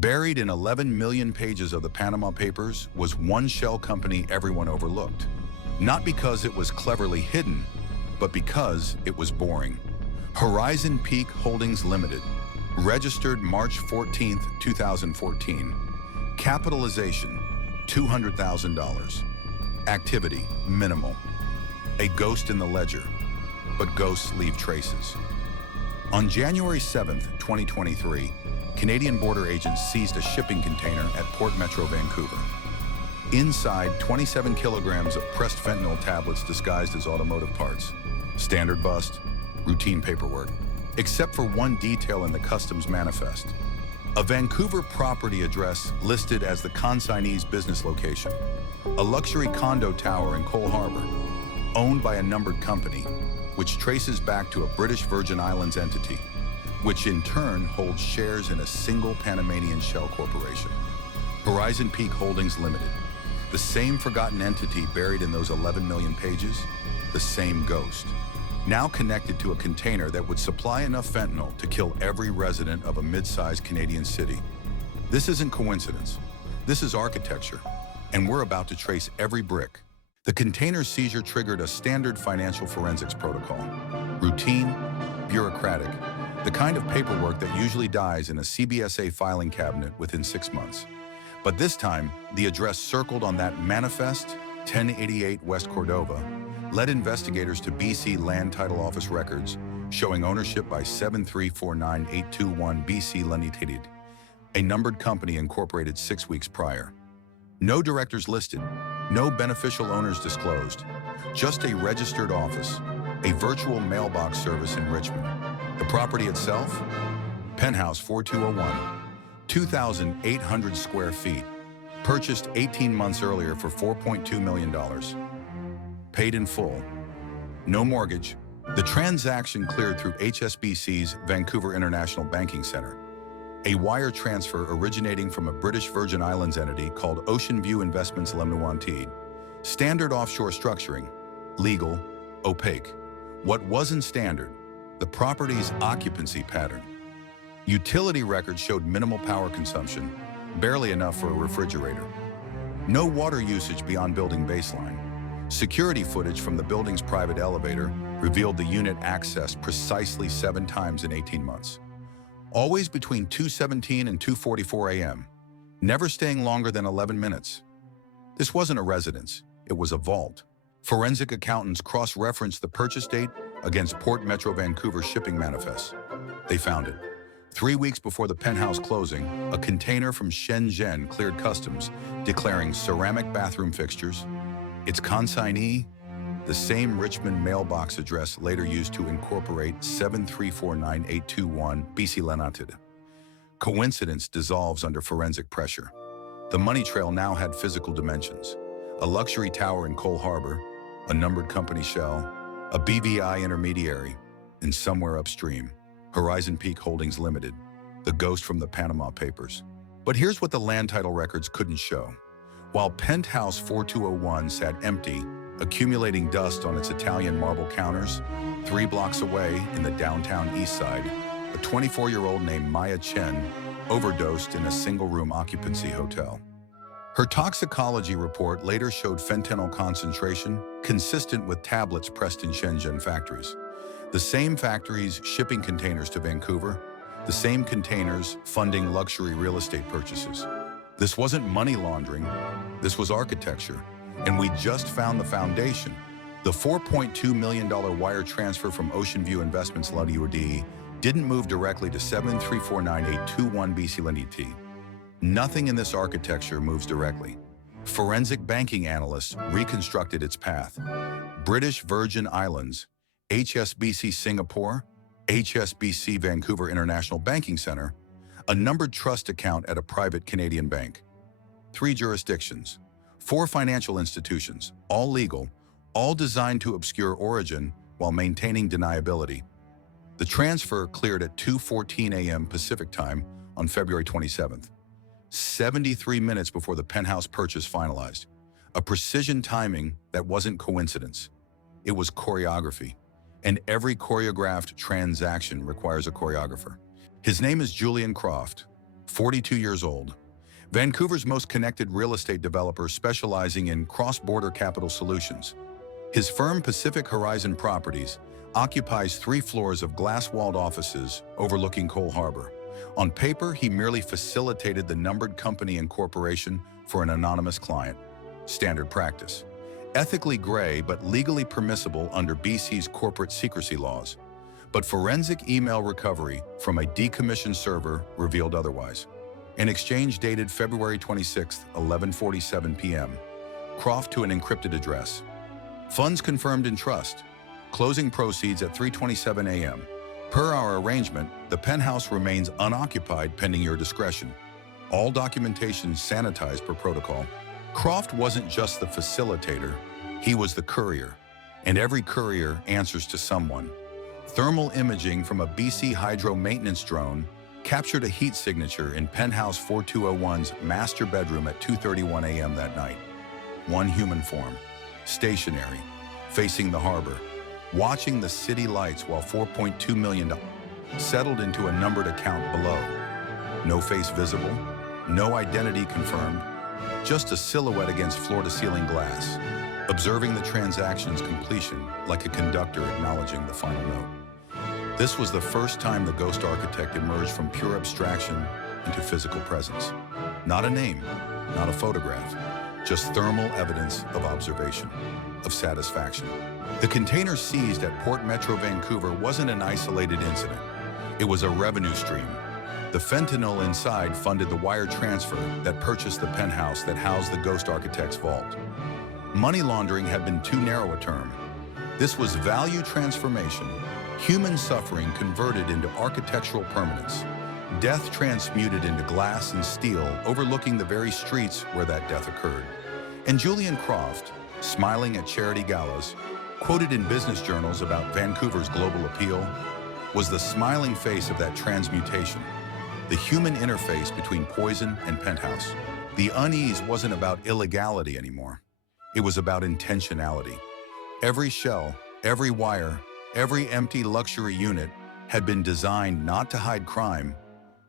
Buried in 11 million pages of the Panama Papers was one shell company everyone overlooked. Not because it was cleverly hidden, but because it was boring. Horizon Peak Holdings Limited, registered March 14, 2014. Capitalization, $200,000. Activity, minimal. A ghost in the ledger, but ghosts leave traces. On January 7, 2023, Canadian border agents seized a shipping container at Port Metro, Vancouver. Inside, 27 kilograms of pressed fentanyl tablets disguised as automotive parts. Standard bust, routine paperwork, except for one detail in the customs manifest. A Vancouver property address listed as the consignee's business location. A luxury condo tower in Cole Harbour, owned by a numbered company, which traces back to a British Virgin Islands entity, which in turn holds shares in a single Panamanian shell corporation. Horizon Peak Holdings Limited, the same forgotten entity buried in those 11 million pages, the same ghost, now connected to a container that would supply enough fentanyl to kill every resident of a mid-sized Canadian city. This isn't coincidence. This is architecture, and we're about to trace every brick. The container seizure triggered a standard financial forensics protocol. Routine, bureaucratic, the kind of paperwork that usually dies in a CBSA filing cabinet within 6 months. But this time, the address circled on that manifest, 1088 West Cordova, led investigators to BC Land Title Office records showing ownership by 7349821 BC Limited, a numbered company incorporated 6 weeks prior. No directors listed, no beneficial owners disclosed, just a registered office, a virtual mailbox service in Richmond. The property itself? Penthouse 4201, 2,800 square feet, purchased 18 months earlier for $4.2 million. Paid in full. No mortgage. The transaction cleared through HSBC's Vancouver International Banking Center, a wire transfer originating from a British Virgin Islands entity called Ocean View Investments Limited. Standard offshore structuring, legal, opaque. What wasn't standard? The property's occupancy pattern. Utility records showed minimal power consumption, barely enough for a refrigerator. No water usage beyond building baseline. Security footage from the building's private elevator revealed the unit accessed precisely 7 times in 18 months. Always between 2:17 and 2:44 a.m., never staying longer than 11 minutes. This wasn't a residence, it was a vault. Forensic accountants cross-referenced the purchase date against Port Metro Vancouver shipping manifests. They found it. 3 weeks before the penthouse closing, a container from Shenzhen cleared customs, declaring ceramic bathroom fixtures. Its consignee, the same Richmond mailbox address later used to incorporate 7349821 BC Limited. Coincidence dissolves under forensic pressure. The money trail now had physical dimensions. A luxury tower in Cole Harbour, a numbered company shell, a BVI intermediary, and somewhere upstream, Horizon Peak Holdings Limited, the ghost from the Panama Papers. But here's what the land title records couldn't show. While Penthouse 4201 sat empty, accumulating dust on its Italian marble counters, 3 blocks away in the downtown east side, a 24-year-old named Maya Chen overdosed in a single-room occupancy hotel. Her toxicology report later showed fentanyl concentration consistent with tablets pressed in Shenzhen factories. The same factories shipping containers to Vancouver, the same containers funding luxury real estate purchases. This wasn't money laundering, this was architecture, and we just found the foundation. The $4.2 million wire transfer from Ocean View Investments Limited didn't move directly to 7349821 BC Limited. Nothing in this architecture moves directly. Forensic banking analysts reconstructed its path. British Virgin Islands, HSBC Singapore, HSBC Vancouver International Banking Center, a numbered trust account at a private Canadian bank. 3 jurisdictions, 4 financial institutions, all legal, all designed to obscure origin while maintaining deniability. The transfer cleared at 2:14 a.m. Pacific Time on February 27th, 73 minutes before the penthouse purchase finalized. A precision timing that wasn't coincidence. It was choreography, and every choreographed transaction requires a choreographer. His name is Julian Croft, 42 years old. Vancouver's most connected real estate developer specializing in cross-border capital solutions. His firm Pacific Horizon Properties occupies 3 floors of glass-walled offices overlooking Cole Harbor. On paper, he merely facilitated the numbered company incorporation for an anonymous client. Standard practice. Ethically gray but legally permissible under BC's corporate secrecy laws. But forensic email recovery from a decommissioned server revealed otherwise. An exchange dated February 26, 11:47 p.m. Croft to an encrypted address. Funds confirmed in trust. Closing proceeds at 3:27 a.m. Per our arrangement, the penthouse remains unoccupied pending your discretion. All documentation sanitized per protocol. Croft wasn't just the facilitator, he was the courier. And every courier answers to someone. Thermal imaging from a BC Hydro maintenance drone captured a heat signature in Penthouse 4201's master bedroom at 2:31 a.m. that night. One human form, stationary, facing the harbor, watching the city lights while $4.2 million settled into a numbered account below. No face visible, no identity confirmed, just a silhouette against floor-to-ceiling glass, observing the transaction's completion like a conductor acknowledging the final note. This was the first time the ghost architect emerged from pure abstraction into physical presence. Not a name, not a photograph, just thermal evidence of observation, of satisfaction. The container seized at Port Metro Vancouver wasn't an isolated incident. It was a revenue stream. The fentanyl inside funded the wire transfer that purchased the penthouse that housed the ghost architect's vault. Money laundering had been too narrow a term. This was value transformation, human suffering converted into architectural permanence, death transmuted into glass and steel overlooking the very streets where that death occurred. And Julian Croft, smiling at charity galas, quoted in business journals about Vancouver's global appeal, was the smiling face of that transmutation, the human interface between poison and penthouse. The unease wasn't about illegality anymore. It was about intentionality. Every shell, every wire, every empty luxury unit had been designed not to hide crime,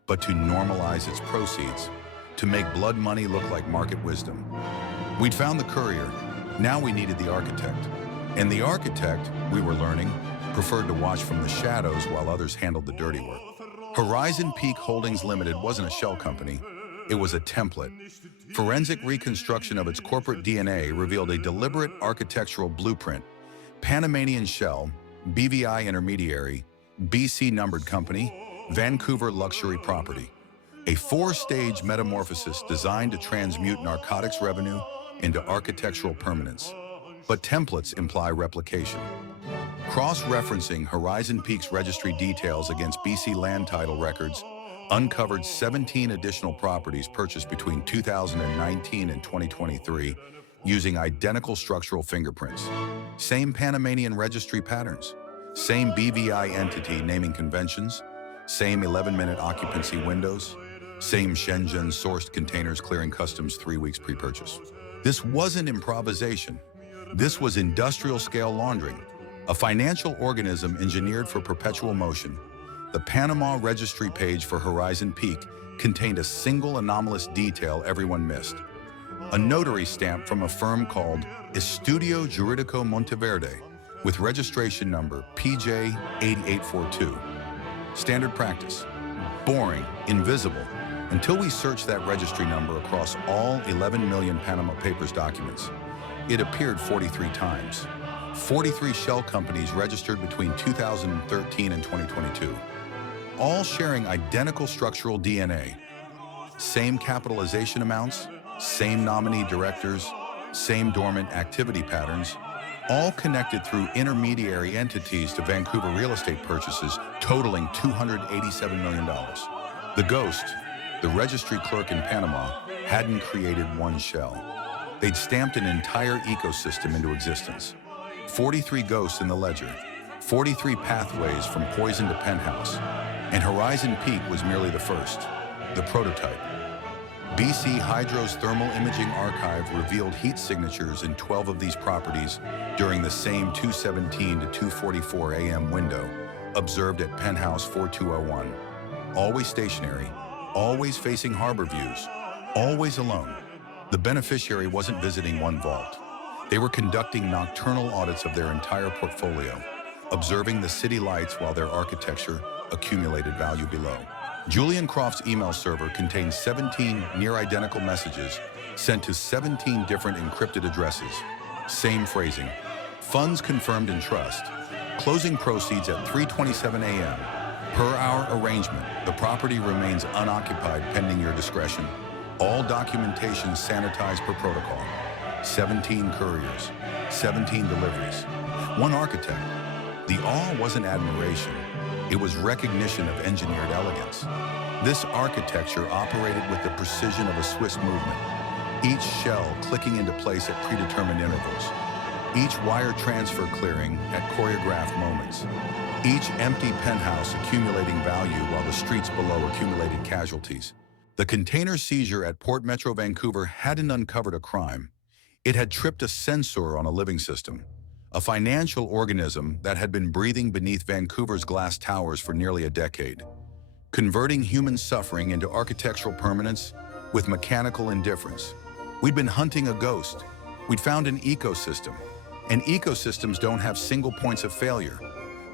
but to normalize its proceeds, to make blood money look like market wisdom. We'd found the courier. Now we needed the architect. And the architect, we were learning, preferred to watch from the shadows while others handled the dirty work. Horizon Peak Holdings Limited wasn't a shell company. It was a template. Forensic reconstruction of its corporate DNA revealed a deliberate architectural blueprint. Panamanian shell, BVI intermediary, BC numbered company, Vancouver luxury property. A 4-stage metamorphosis designed to transmute narcotics revenue into architectural permanence. But templates imply replication. Cross-referencing Horizon Peak's registry details against BC land title records uncovered 17 additional properties purchased between 2019 and 2023 using identical structural fingerprints. Same Panamanian registry patterns, same BVI entity naming conventions, same 11-minute occupancy windows, same Shenzhen-sourced containers clearing customs 3 weeks pre-purchase. This wasn't improvisation. This was industrial-scale laundering, a financial organism engineered for perpetual motion. The Panama registry page for Horizon Peak contained a single anomalous detail everyone missed. A notary stamp from a firm called Estudio Juridico Monteverde with registration number PJ8842. Standard practice. Boring, invisible, until we searched that registry number across all 11 million Panama Papers documents. It appeared 43 times. 43 shell companies registered between 2013 and 2022, all sharing identical structural DNA. Same capitalization amounts, same nominee directors, same dormant activity patterns, all connected through intermediary entities to Vancouver real estate purchases totaling $287 million. The ghost, the registry clerk in Panama, hadn't created one shell. They'd stamped an entire ecosystem into existence. 43 ghosts in the ledger, 43 pathways from poison to penthouse, and Horizon Peak was merely the first, the prototype. BC Hydro's thermal imaging archive revealed heat signatures in 12 of these properties during the same 2:17 to 2:44 a.m. window, observed at Penthouse 4201. Always stationary, always facing harbor views, always alone. The beneficiary wasn't visiting one vault. They were conducting nocturnal audits of their entire portfolio, observing the city lights while their architecture accumulated value below. Julian Croft's email server contained 17 near-identical messages sent to 17 different encrypted addresses. Same phrasing. Funds confirmed in trust. Closing proceeds at 3:27 a.m. Per our arrangement, the property remains unoccupied pending your discretion. All documentation sanitized per protocol. 17 couriers, 17 deliveries, one architect. The awe wasn't admiration. It was recognition of engineered elegance. This architecture operated with the precision of a Swiss movement, each shell clicking into place at predetermined intervals, each wire transfer clearing at choreographed moments, each empty penthouse accumulating value while the streets below accumulated casualties. The container seizure at Port Metro Vancouver hadn't uncovered a crime. It had tripped a sensor on a living system, a financial organism that had been breathing beneath Vancouver's glass towers for nearly a decade, converting human suffering into architectural permanence with mechanical indifference. We'd been hunting a ghost. We'd found an ecosystem. And ecosystems don't have single points of failure.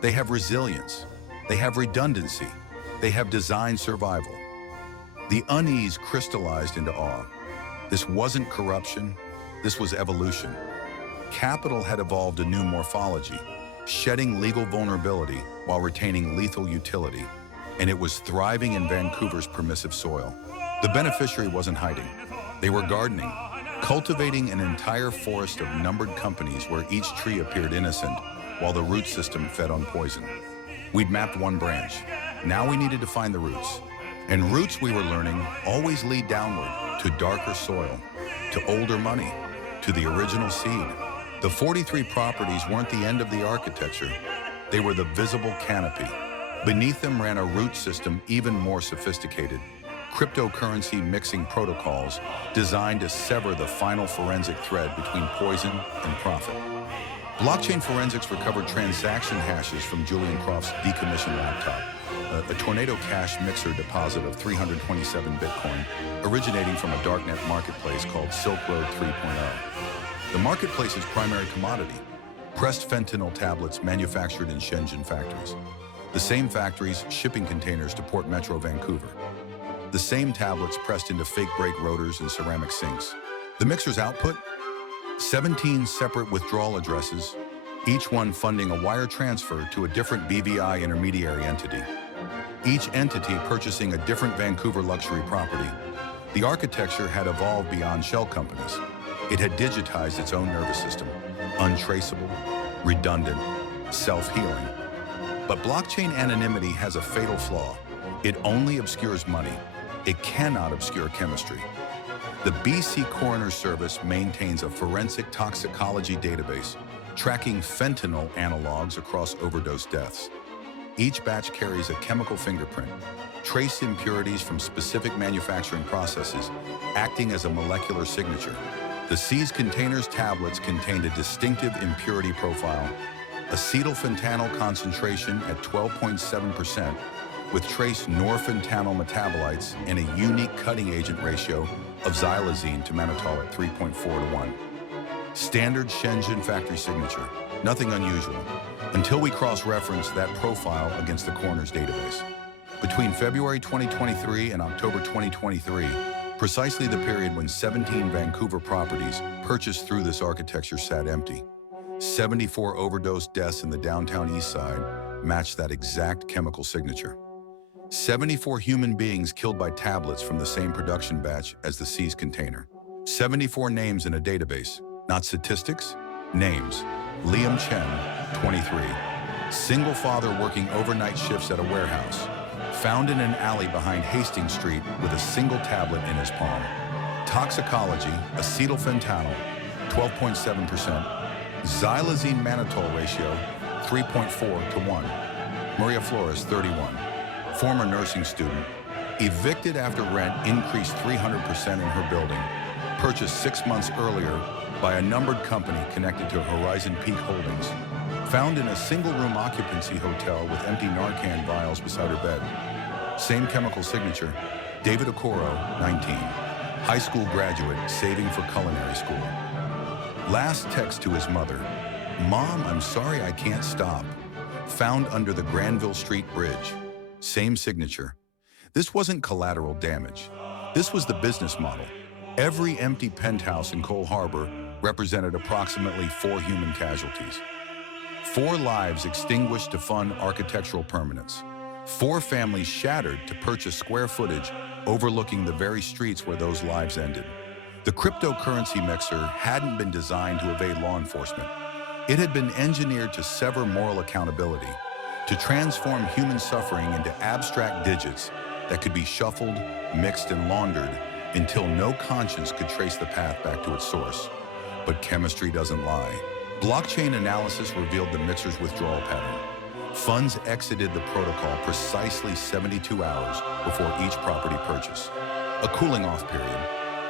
They have resilience. They have redundancy. They have design survival. The unease crystallized into awe. This wasn't corruption. This was evolution. Capital had evolved a new morphology, shedding legal vulnerability while retaining lethal utility, and it was thriving in Vancouver's permissive soil. The beneficiary wasn't hiding. They were gardening, cultivating an entire forest of numbered companies where each tree appeared innocent while the root system fed on poison. We'd mapped one branch. Now we needed to find the roots. And roots, we were learning, always lead downward to darker soil, to older money, to the original seed. The 43 properties weren't the end of the architecture. They were the visible canopy. Beneath them ran a root system even more sophisticated, cryptocurrency mixing protocols designed to sever the final forensic thread between poison and profit. Blockchain forensics recovered transaction hashes from Julian Croft's decommissioned laptop, a Tornado Cash mixer deposit of 327 Bitcoin, originating from a darknet marketplace called Silk Road 3.0. The marketplace's primary commodity, pressed fentanyl tablets manufactured in Shenzhen factories. The same factories shipping containers to Port Metro Vancouver. The same tablets pressed into fake brake rotors and ceramic sinks. The mixer's output? 17 separate withdrawal addresses, each one funding a wire transfer to a different BVI intermediary entity. Each entity purchasing a different Vancouver luxury property. The architecture had evolved beyond shell companies. It had digitized its own nervous system, untraceable, redundant, self-healing. But blockchain anonymity has a fatal flaw. It only obscures money. It cannot obscure chemistry. The BC Coroner Service maintains a forensic toxicology database, tracking fentanyl analogs across overdose deaths. Each batch carries a chemical fingerprint, trace impurities from specific manufacturing processes, acting as a molecular signature. The seized container's tablets contained a distinctive impurity profile, acetylfentanyl concentration at 12.7%, with trace norfentanyl metabolites and a unique cutting agent ratio of xylazine to mannitol at 3.4 to 1. Standard Shenzhen factory signature, nothing unusual, until we cross-reference that profile against the coroner's database. Between February 2023 and October 2023, precisely the period when 17 Vancouver properties purchased through this architecture sat empty. 74 overdose deaths in the downtown east side matched that exact chemical signature. 74 human beings killed by tablets from the same production batch as the seized container. 74 names in a database, not statistics, names. Liam Chen, 23. Single father working overnight shifts at a warehouse. Found in an alley behind Hastings Street with a single tablet in his palm. Toxicology, acetylfentanyl, 12.7%. Xylazine mannitol ratio, 3.4 to 1. Maria Flores, 31. Former nursing student, evicted after rent increased 300% in her building, purchased 6 months earlier by a numbered company connected to Horizon Peak Holdings, found in a single-room occupancy hotel with empty Narcan vials beside her bed. Same chemical signature, David Okoro, 19, high school graduate saving for culinary school. Last text to his mother, "Mom, I'm sorry I can't stop." Found under the Granville Street Bridge. Same signature. This wasn't collateral damage. This was the business model. Every empty penthouse in Cole Harbor represented approximately 4 human casualties. 4 lives extinguished to fund architectural permanence. 4 families shattered to purchase square footage overlooking the very streets where those lives ended. The cryptocurrency mixer hadn't been designed to evade law enforcement. It had been engineered to sever moral accountability, to transform human suffering into abstract digits that could be shuffled, mixed, and laundered until no conscience could trace the path back to its source. But chemistry doesn't lie. Blockchain analysis revealed the mixer's withdrawal pattern. Funds exited the protocol precisely 72 hours before each property purchase. A cooling-off period,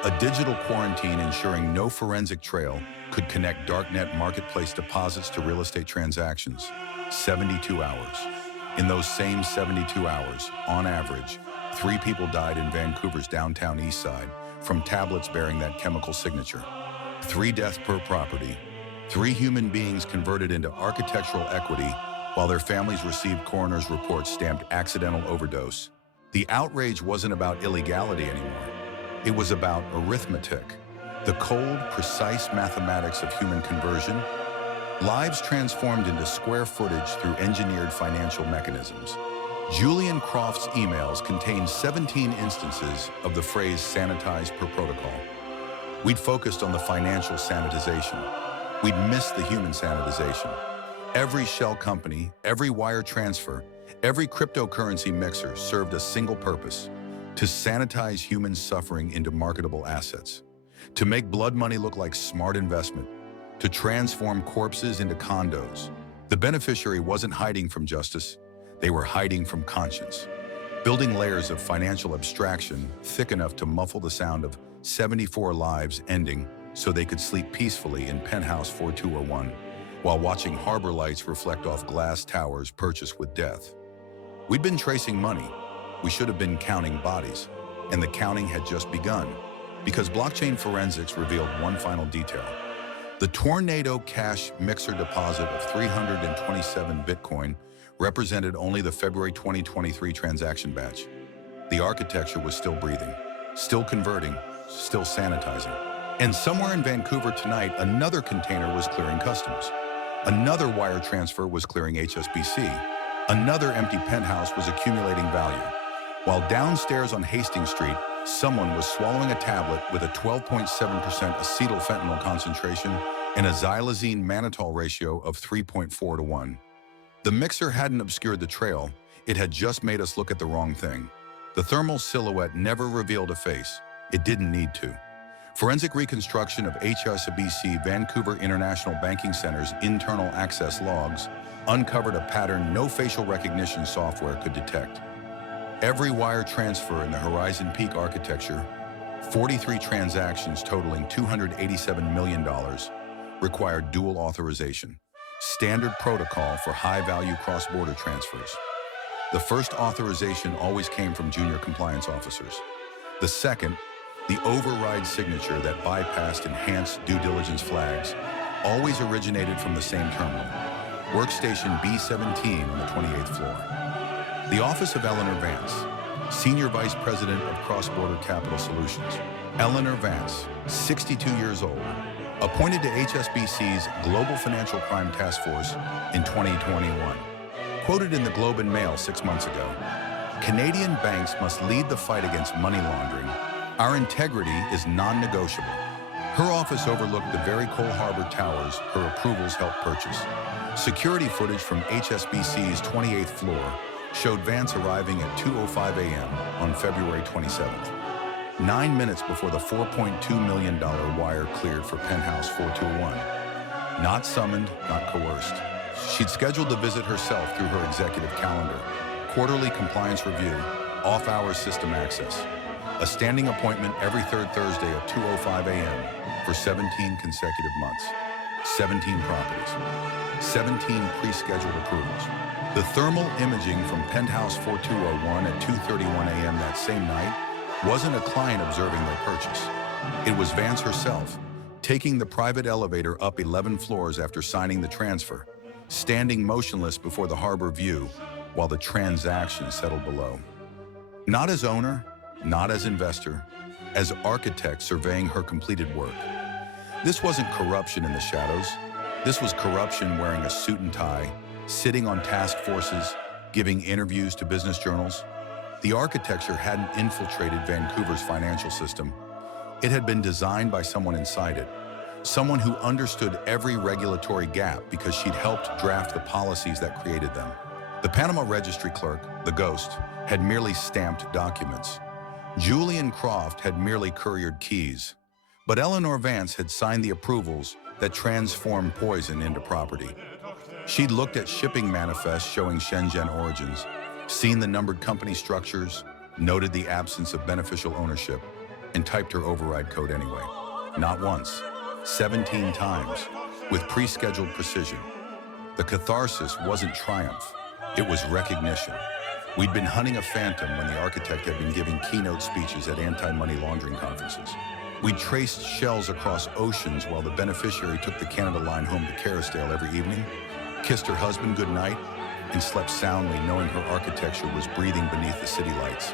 a digital quarantine ensuring no forensic trail could connect darknet marketplace deposits to real estate transactions. 72 hours. In those same 72 hours, on average, 3 people died in Vancouver's downtown east side from tablets bearing that chemical signature. 3 deaths per property. 3 human beings converted into architectural equity while their families received coroner's reports stamped accidental overdose. The outrage wasn't about illegality anymore. It was about arithmetic, the cold, precise mathematics of human conversion. Lives transformed into square footage through engineered financial mechanisms. Julian Croft's emails contained 17 instances of the phrase sanitize per protocol. We'd focused on the financial sanitization. We'd missed the human sanitization. Every shell company, every wire transfer, every cryptocurrency mixer served a single purpose: to sanitize human suffering into marketable assets, to make blood money look like smart investment, to transform corpses into condos. The beneficiary wasn't hiding from justice. They were hiding from conscience, building layers of financial abstraction thick enough to muffle the sound of 74 lives ending so they could sleep peacefully in penthouse 4201 while watching harbor lights reflect off glass towers purchased with death. We'd been tracing money. We should have been counting bodies, and the counting had just begun because blockchain forensics revealed one final detail. The Tornado Cash mixer deposit of 327 Bitcoin represented only the February 2023 transaction batch. The architecture was still breathing, still converting, still sanitizing. And somewhere in Vancouver tonight, another container was clearing customs. Another wire transfer was clearing HSBC. Another empty penthouse was accumulating value. While downstairs on Hastings Street, someone was swallowing a tablet with a 12.7% acetylfentanyl concentration and a xylazine mannitol ratio of 3.4 to 1. The mixer hadn't obscured the trail, it had just made us look at the wrong thing. The thermal silhouette never revealed a face. It didn't need to. Forensic reconstruction of HSBC Vancouver International Banking Center's internal access logs uncovered a pattern no facial recognition software could detect. Every wire transfer in the Horizon Peak architecture, 43 transactions totaling $287 million, required dual authorization, standard protocol for high-value cross-border transfers. The first authorization always came from junior compliance officers. The second, the override signature that bypassed enhanced due diligence flags, always originated from the same terminal, workstation B17 on the 28th floor. The office of Eleanor Vance, Senior Vice President of Cross-Border Capital Solutions. Eleanor Vance, 62 years old, appointed to HSBC's Global Financial Crime Task Force in 2021. Quoted in the Globe and Mail 6 months ago, "Canadian banks must lead the fight against money laundering. Our integrity is non-negotiable." Her office overlooked the very Cole Harbor towers her approvals helped purchase. Security footage from HSBC's 28th floor showed Vance arriving at 2:05 a.m. on February 27th, 9 minutes before the $4.2 million wire cleared for Penthouse 4201. Not summoned, not coerced. She'd scheduled the visit herself through her executive calendar, quarterly compliance review, off-hours system access. A standing appointment every third Thursday at 2:05 a.m. for 17 consecutive months. 17 properties. 17 pre-scheduled approvals. The thermal imaging from Penthouse 4201 at 2:31 a.m. that same night wasn't a client observing their purchase. It was Vance herself, taking the private elevator up 11 floors after signing the transfer, standing motionless before the harbor view while the transaction settled below. Not as owner, not as investor, as architect surveying her completed work. This wasn't corruption in the shadows. This was corruption wearing a suit and tie, sitting on task forces, giving interviews to business journals. The architecture hadn't infiltrated Vancouver's financial system. It had been designed by someone inside it, someone who understood every regulatory gap because she'd helped draft the policies that created them. The Panama Registry clerk, the ghost, had merely stamped documents. Julian Croft had merely couriered keys. But Eleanor Vance had signed the approvals that transformed poison into property. She'd looked at shipping manifests showing Shenzhen origins, seen the numbered company structures, noted the absence of beneficial ownership, and typed her override code anyway. Not once, 17 times, with pre-scheduled precision. The catharsis wasn't triumph, it was recognition. We'd been hunting a phantom when the architect had been giving keynote speeches at anti-money laundering conferences. We traced shells across oceans while the beneficiary took the Canada line home to Kerrisdale every evening, kissed her husband goodnight, and slept soundly knowing her architecture was breathing beneath the city lights.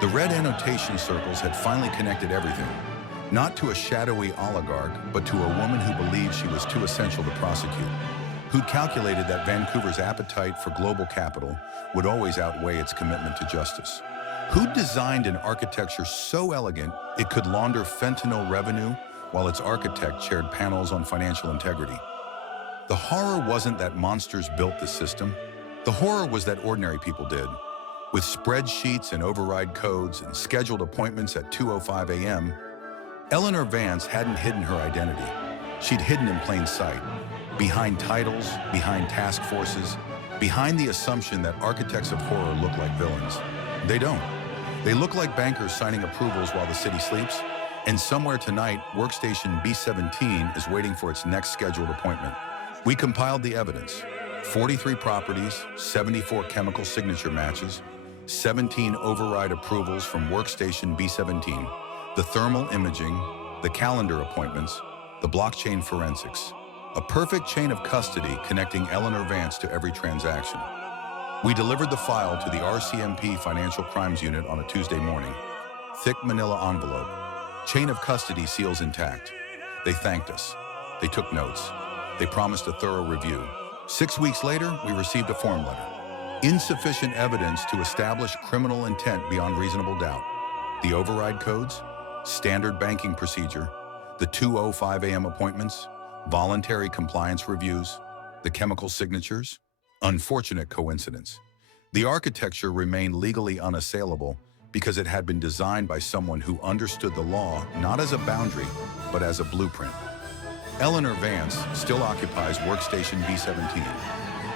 The red annotation circles had finally connected everything, not to a shadowy oligarch, but to a woman who believed she was too essential to prosecute, who'd calculated that Vancouver's appetite for global capital would always outweigh its commitment to justice. Who'd designed an architecture so elegant it could launder fentanyl revenue while its architect chaired panels on financial integrity? The horror wasn't that monsters built the system. The horror was that ordinary people did. With spreadsheets and override codes and scheduled appointments at 2:05 a.m., Eleanor Vance hadn't hidden her identity. She'd hidden in plain sight, behind titles, behind task forces, behind the assumption that architects of horror look like villains. They don't. They look like bankers signing approvals while the city sleeps, and somewhere tonight, Workstation B17 is waiting for its next scheduled appointment. We compiled the evidence: 43 properties, 74 chemical signature matches, 17 override approvals from Workstation B17, the thermal imaging, the calendar appointments, the blockchain forensics, a perfect chain of custody connecting Eleanor Vance to every transaction. We delivered the file to the RCMP Financial Crimes Unit on a Tuesday morning. Thick manila envelope, chain of custody seals intact. They thanked us. They took notes. They promised a thorough review. 6 weeks later, we received a form letter. Insufficient evidence to establish criminal intent beyond reasonable doubt. The override codes, standard banking procedure, the 2:05 a.m. appointments, voluntary compliance reviews, the chemical signatures. Unfortunate coincidence. The architecture remained legally unassailable because it had been designed by someone who understood the law not as a boundary, but as a blueprint. Eleanor Vance still occupies Workstation B17,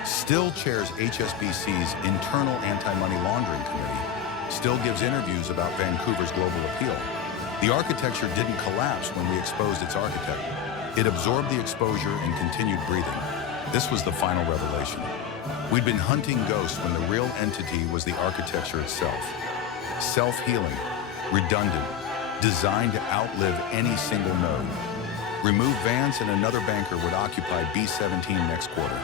still chairs HSBC's internal anti-money laundering committee, still gives interviews about Vancouver's global appeal. The architecture didn't collapse when we exposed its architect. It absorbed the exposure and continued breathing. This was the final revelation. We'd been hunting ghosts when the real entity was the architecture itself. Self-healing, redundant, designed to outlive any single node. Remove Vance and another banker would occupy B17 next quarter.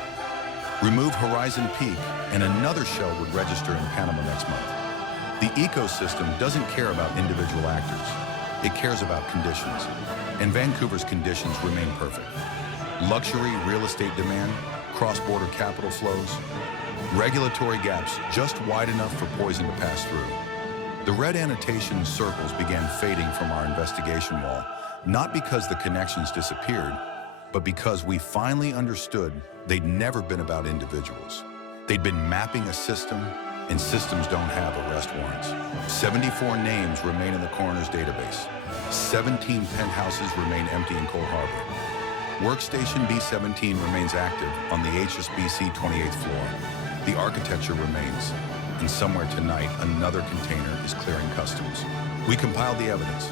Remove Horizon Peak and another shell would register in Panama next month. The ecosystem doesn't care about individual actors. It cares about conditions. And Vancouver's conditions remain perfect. Luxury real estate demand, cross-border capital flows, regulatory gaps just wide enough for poison to pass through. The red annotation circles began fading from our investigation wall, not because the connections disappeared, but because we finally understood they'd never been about individuals. They'd been mapping a system, and systems don't have arrest warrants. 74 names remain in the coroner's database. 17 penthouses remain empty in Cole Harbor. Workstation B17 remains active on the HSBC 28th floor. The architecture remains, and somewhere tonight, another container is clearing customs. We compiled the evidence: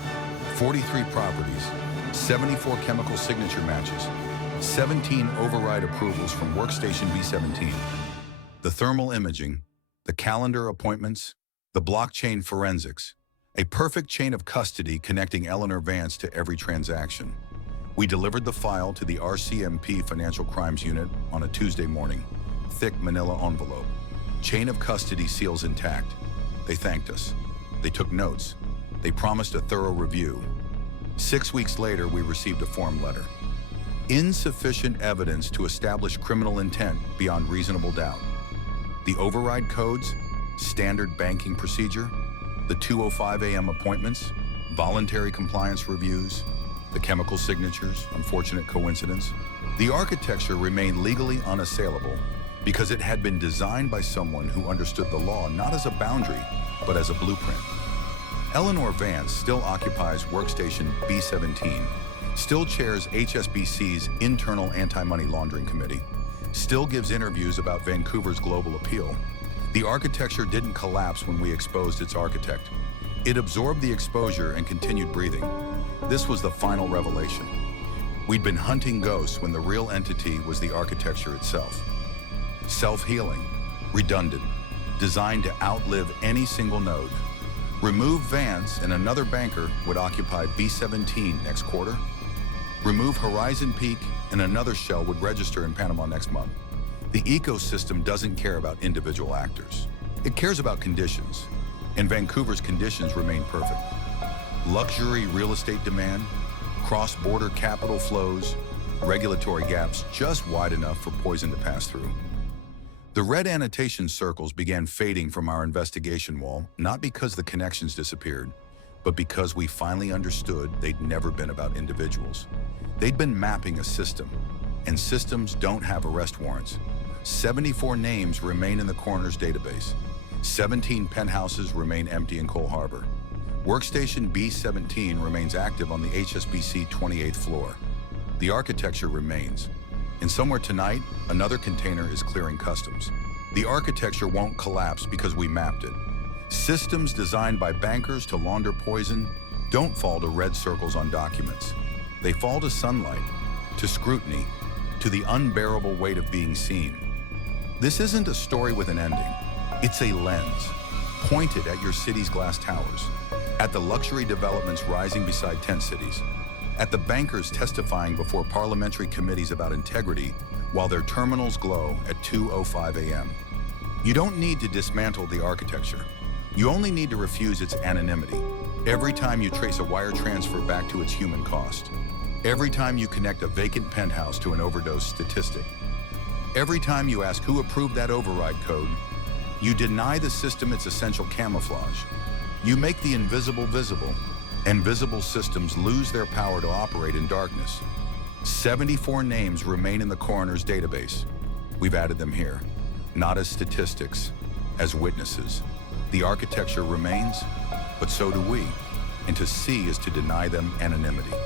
43 properties, 74 chemical signature matches, 17 override approvals from Workstation B17, the thermal imaging, the calendar appointments, the blockchain forensics, A perfect chain of custody connecting Eleanor Vance to every transaction. We delivered the file to the RCMP Financial Crimes Unit on a Tuesday morning. Thick manila envelope. Chain of custody seals intact. They thanked us. They took notes. They promised a thorough review. 6 weeks later, we received a form letter. Insufficient evidence to establish criminal intent beyond reasonable doubt. The override codes, standard banking procedure, the 2:05 a.m. appointments, voluntary compliance reviews, the chemical signatures, unfortunate coincidence. The architecture remained legally unassailable because it had been designed by someone who understood the law not as a boundary, but as a blueprint. Eleanor Vance still occupies Workstation B17, still chairs HSBC's internal anti-money laundering committee, still gives interviews about Vancouver's global appeal. The architecture didn't collapse when we exposed its architect. It absorbed the exposure and continued breathing. This was the final revelation. We'd been hunting ghosts when the real entity was the architecture itself. Self-healing, redundant, designed to outlive any single node. Remove Vance and another banker would occupy B17 next quarter. Remove Horizon Peak and another shell would register in Panama next month. The ecosystem doesn't care about individual actors. It cares about conditions, and Vancouver's conditions remain perfect. Luxury real estate demand, cross-border capital flows, regulatory gaps just wide enough for poison to pass through. The red annotation circles began fading from our investigation wall, not because the connections disappeared, but because we finally understood they'd never been about individuals. They'd been mapping a system, and systems don't have arrest warrants. 74 names remain in the coroner's database. 17 penthouses remain empty in Cole Harbor. Workstation B17 remains active on the HSBC 28th floor. The architecture remains. And somewhere tonight, another container is clearing customs. The architecture won't collapse because we mapped it. Systems designed by bankers to launder poison don't fall to red circles on documents. They fall to sunlight, to scrutiny, to the unbearable weight of being seen. This isn't a story with an ending. It's a lens, pointed at your city's glass towers, at the luxury developments rising beside tent cities, at the bankers testifying before parliamentary committees about integrity while their terminals glow at 2:05 a.m. You don't need to dismantle the architecture. You only need to refuse its anonymity. Every time you trace a wire transfer back to its human cost. Every time you connect a vacant penthouse to an overdose statistic. Every time you ask who approved that override code, you deny the system its essential camouflage. You make the invisible visible, and visible systems lose their power to operate in darkness. 74 names remain in the coroner's database. We've added them here, not as statistics, as witnesses. The architecture remains, but so do we, and to see is to deny them anonymity.